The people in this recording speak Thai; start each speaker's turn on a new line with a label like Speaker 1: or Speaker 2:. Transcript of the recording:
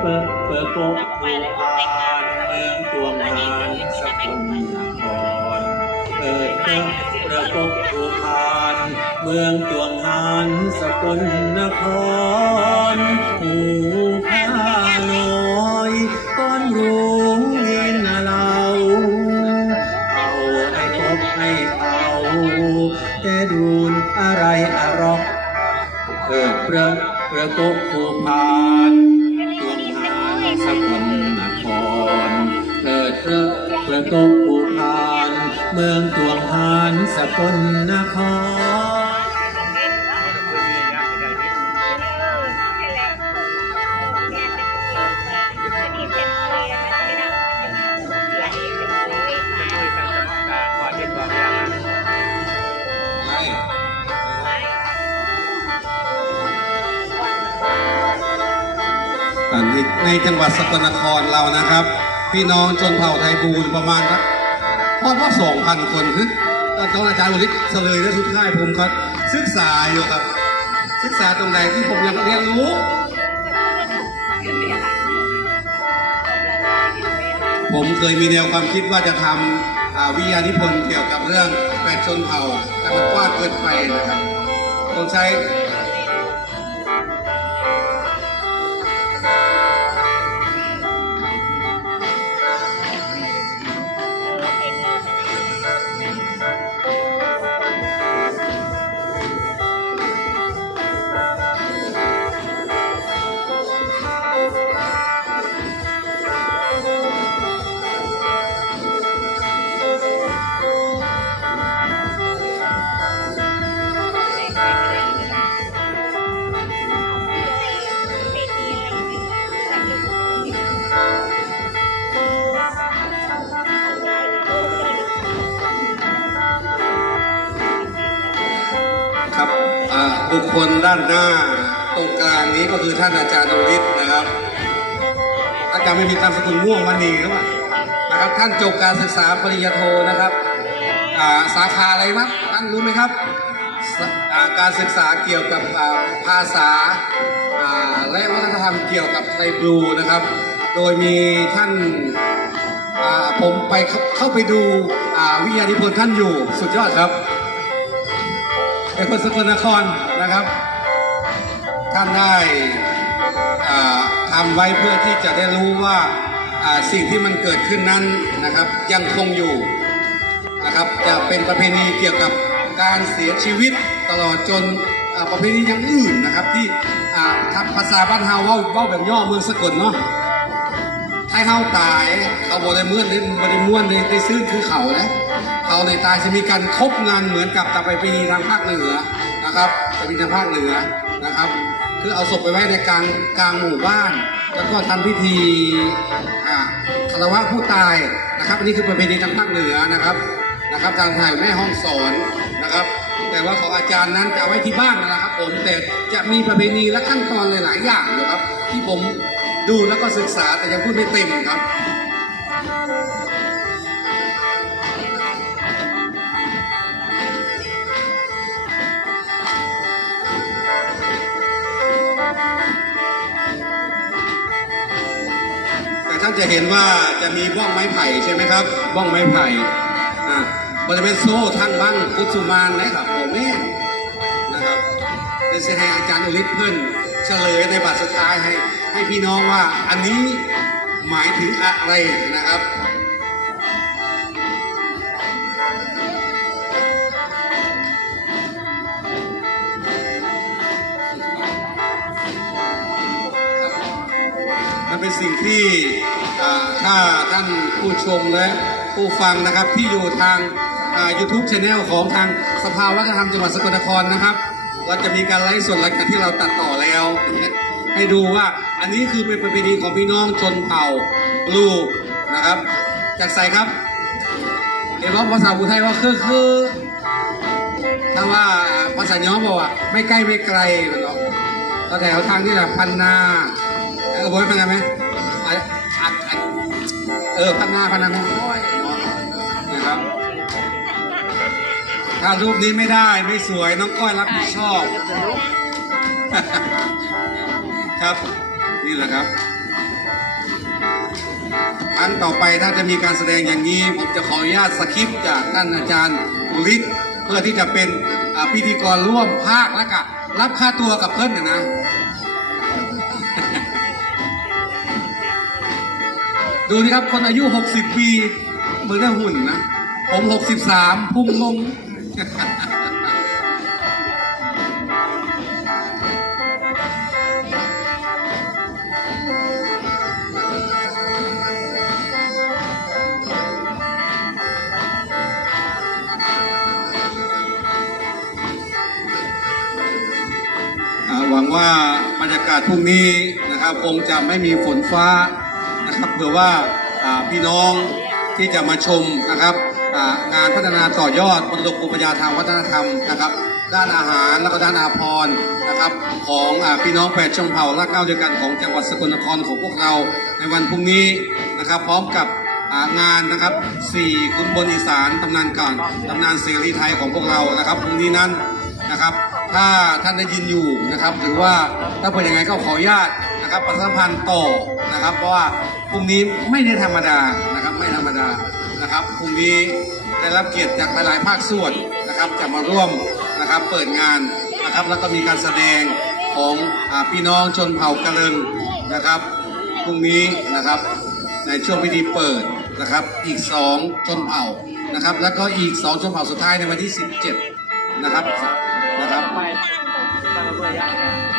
Speaker 1: เปิดเปิดโปะภูพานเมืองตวงานสกลนครเปิดเปิดเปิดโปะภูพานเมืองตัวงานสกลนครหูข้าน้อยก้อนรุงเย็นเราเอาให้ครบให้เอาแต่ดูนอะไรอารอกเปิดประประตูภูพาน สกลนคร เกิดประประตูภูพาน เมืองตวงหานสกลนคร
Speaker 2: ในในจังหวัดสกลนครเรานะครับ พี่น้องชนเผ่าไทยบูรประมาณนะพอดว่าสองพันคนคือต้องอาจารย์วริศเสลยและสุดท้ายผมก็ศึกษาอยู่ครับ ศึกษาตรงไหนที่ผมยังเรียนรู้ผมเคยมีแนวความคิดว่าจะทำวิทยานิพนธ์เกี่ยวกับเรื่องแปดชนเผ่าแต่มันกว้างเกินไปนะครับต้องใช้ ครับบุคคลด้านหน้า ตรงกลางนี้ก็คือท่านอาจารย์นวิทย์นะครับ อาจารย์ไม่มีตามสกุลม่วงมณีหรือเปล่านะครับท่านจบการศึกษาปริญญาโทนะครับอ่าสาขาอะไรวะท่านรู้ไหมครับาการศึกษาเกี่ยวกับาภาษาาและวัฒนธรรมเกี่ยวกับไทยบลูนะครับ โดยมีท่านาผมไปเข้าไปดูวิทยานิพนธ์ท่านอยู่สุดยอดครับ เป็นคนสกลนครนะครับ ท่านได้ทำไว้เพื่อที่จะได้รู้ว่าสิ่งที่มันเกิดขึ้นนั้นนะครับ ยังคงอยู่นะครับจะเป็นประเพณีเกี่ยวกับการเสียชีวิตตลอดจนประเพณีอย่างอื่นนะครับ ที่ทัภาษาบ้านเฮาว่าว่าแบบย่อเมืองสกลเนาะ ถ้เฮาตายเขาบอได้เมื่อนได้บริม้วนได้ได้ซื้อคือเขานะเขาในตายจะมีการคบงานเหมือนกับตะไปปีทางภาคเหนือนะครับจะมีทางภาคเหนือนะครับ คือเอาศพไปไว้ในกลางกลางหมู่บ้าน แล้วก็ทำพิธีอ่าคารวะผู้ตายนะครับอันนี้คือประเพณีทางภาคเหนือนะครับนะครับทางไทยแม่ห้องสอนนะครับ แต่ว่าของอาจารย์นั้นจะเอาไว้ที่บ้านนะครับผมแต่จะมีประเพณีและขั้นตอนหลาย ๆ อย่างนะครับ ที่ผม ดูแล้วก็ศึกษาแต่ยังพูดไม่เต็มครับแต่ท่านจะเห็นว่าจะมีบ้องไม้ไผ่ใช่ไหมครับ บ้องไม้ไผ่อ่าบริเวณโซ่ทั้งบ้างกุสุมานนะครับผมนี่นะครับเดี๋ยวจะให้อาจารย์อลิศเพื่อนเฉลยในบัตรสุดท้ายให้ ให้พี่น้องว่าอันนี้หมายถึงอะไรนะครับมันเป็นสิ่งที่ถ้าท่านผู้ชมและผู้ฟังนะครับที่อยู่ทางยูทูบช anel ของทางสภาวัฒนธรรมจังหวัดสกลนครนะครับ เราจะมีการไลฟ์สดหลังจากที่เราตัดต่อแล้ว ให้ดูว่า อันนี้คือเป็นประเพณีของพี่น้องชนเผ่าลูนะครับจากใส่ครับเดี๋ยวภาษาบุไทยว่าคือคือถ้าว่าภาษาย้อบอกว่าไม่ใกล้ไม่ไกลเนาะก็แถวทางที่แบบพันนาเออโบยพันนาไหมอะอะอะเออพันนาพันนาโอ้ยเนาะนะครับ ถ้ารูปนี้ไม่ได้ไม่สวยน้องก้อยรับผิดชอบ ครับ นี่แหละครับครั้งต่อไปถ้าจะมีการแสดงอย่างนี้ ผมจะขออนุญาตสคริปต์จากท่านอาจารย์อุริศเพื่อที่จะเป็นพิธีกรร่วมภาคและก็รับค่าตัวกับเพื่อนนะนะดูนี่ครับคนอายุ 60 ปี เหมือนได้หุ่นนะ ผม 63 พุ่งลง วังว่าบรรยากาศพรุ่งนี้นะครับคงจะไม่มีฝนฟ้านะครับเผื่อว่าพี่น้องที่จะมาชมนะครับงานพัฒนาต่อยอดมรดกภูมิปัญญาทางวัฒนธรรมนะครับด้านอาหารแล้วก็ด้านอาภรณ์นะครับของอพี่น้องแปดชนเผ่าและเก้าเดียวกันของจังหวัดสกลนครของพวกเราในวันพรุ่งนี้นะครับ พร้อมกับงานนะครับสี่คุณบนอีสานตำนานก่อนตำนานเสรีไทยของพวกเรานะครับพรุ่งนี้นั้นนะครับ ถ้าท่านได้ยินอยู่นะครับถือว่าถ้าเป็นยังไงก็ขออนุญาตนะครับประชาสัมพันธ์ต่อนะครับ เพราะว่าพรุ่งนี้ไม่ได้ธรรมดานะครับไม่ธรรมดานะครับพรุ่งนี้ได้รับเกียรติจากหลายๆภาคส่วนนะครับจะมาร่วมนะครับเปิดงานนะครับแล้วก็มีการแสดงของอพี่น้องชนเผ่ากะเลิงนะครับพรุ่งนี้นะครับในช่วงพิธีเปิดนะครับอีกสองชนเผ่านะครับแล้วก็อีกสองชนเผ่าสุดท้ายในวันที่ 17นะครับ นะครับ